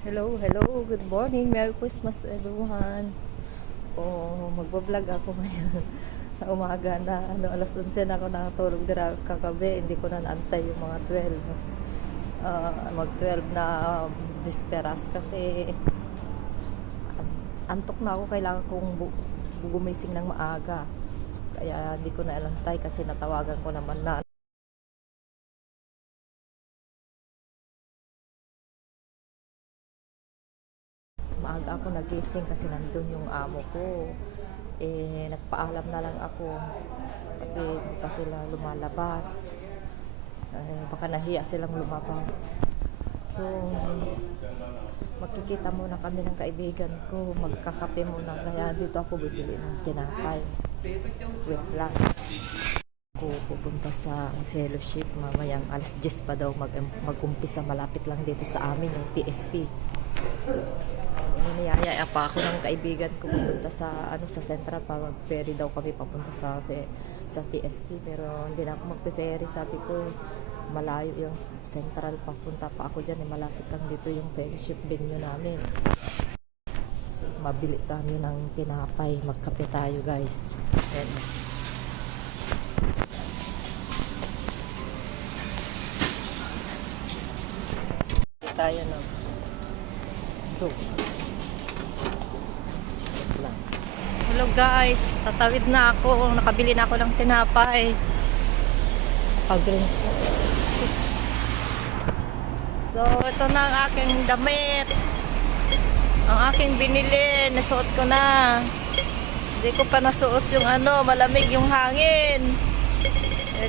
Hello, hello, good morning, Merry Christmas to everyone. Magbablog ako ngayon sa umaga na alas 11 na ako nakatulog dira kagabi, hindi ko na naantay yung mga 12. Mag 12 na disperas kasi antok na ako, kailangan kong gumising ng maaga. Kaya hindi ko na alantay kasi natawagan ko naman na maaga ako nagising kasi nandun yung amo ko. Nagpaalam na lang ako kasi baka sila lumalabas. Baka nahiya silang lumabas. So, magkikita muna kami ng kaibigan ko. Magkakape muna. Kaya dito ako bibili ng tinapay. Wait lang. Ako pupunta sa fellowship mamayang alas 10 pa daw mag-umpisa. Malapit lang dito sa amin yung TST. Niyaya pa ako ng kaibigan ko pupunta sa sa Central pa, mag-ferry daw kami papunta sa TST, pero hindi na ako magpe-ferry. Sabi ko malayo yung Central, papunta pa ako diyan, malapit lang dito yung fellowship venue namin. Mabili kami ng tinapay, magkape tayo guys. Then, tayo ng hello guys, tatawid na ako, nakabili na ako ng tinapay. Green. So ito na ang aking damit, ang aking binili, nasuot ko na. Hindi ko pa nasuot yung malamig yung hangin.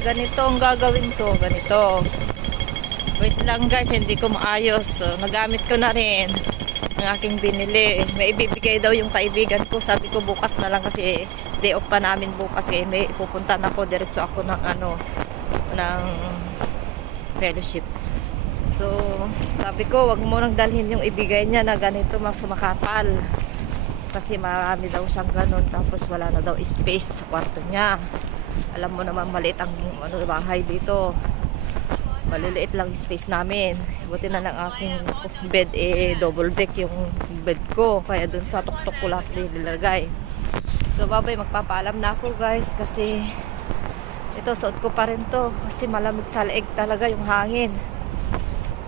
Ganito ang gagawin ko, ganito. Wait lang guys, hindi ko maayos. So, nagamit ko na rin ang aking binili. May ibibigay daw yung kaibigan ko. Sabi ko bukas na lang kasi day off pa namin bukas. May ipupunta na ako. Diretso ako ng ng fellowship. So, sabi ko wag mo nang dalhin yung ibigay niya na ganito mas makapal. Kasi marami daw siyang ganun. Tapos wala na daw space sa kwarto niya. Alam mo naman maliit ang bahay dito. Maliliit lang yung space namin. Buti na lang aking bed double deck yung bed ko. Kaya dun sa tuktok ko lahat nilagay. So babay, magpapaalam na ako guys. Kasi ito suot ko pa rin to. Kasi malamig sa leeg talaga yung hangin.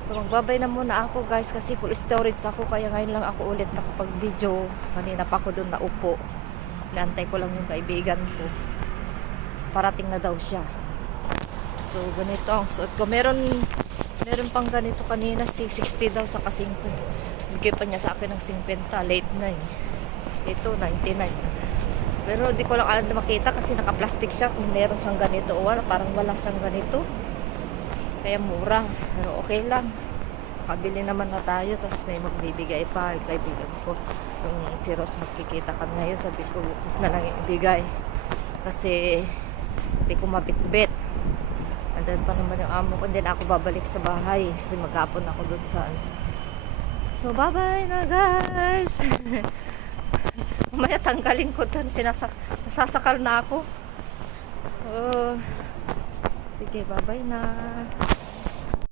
So magbabay na muna ako guys. Kasi full storage ako. Kaya ngayon lang ako ulit nakapag video. Kanina pa ako dun naupo. Naantay ko lang yung kaibigan ko. Parating na daw siya. So, ganito ang suot ko. Meron pang ganito kanina, 60 daw sa kasing ko. Bigay pa niya sa akin ng 50, late na eh. Ito, 99. Pero di ko lang alam na makita kasi naka-plastic siya. Kung meron siyang ganito o parang wala siyang ganito. Kaya mura. Pero okay lang. Makabili naman na tayo. Tapos may magbibigay pa yung kaibigan ko. Yung si Ross magkikita kami ngayon. Sabi ko, bukas na lang ibigay. Kasi hindi ko mabitbit. Andan pa naman yung amo ko. Hindi na ako babalik sa bahay. Kasi maghapon ako dun sa So, bye-bye na guys. Umaya tanggalin ko dun. Nasasakal na ako. Sige, bye-bye na.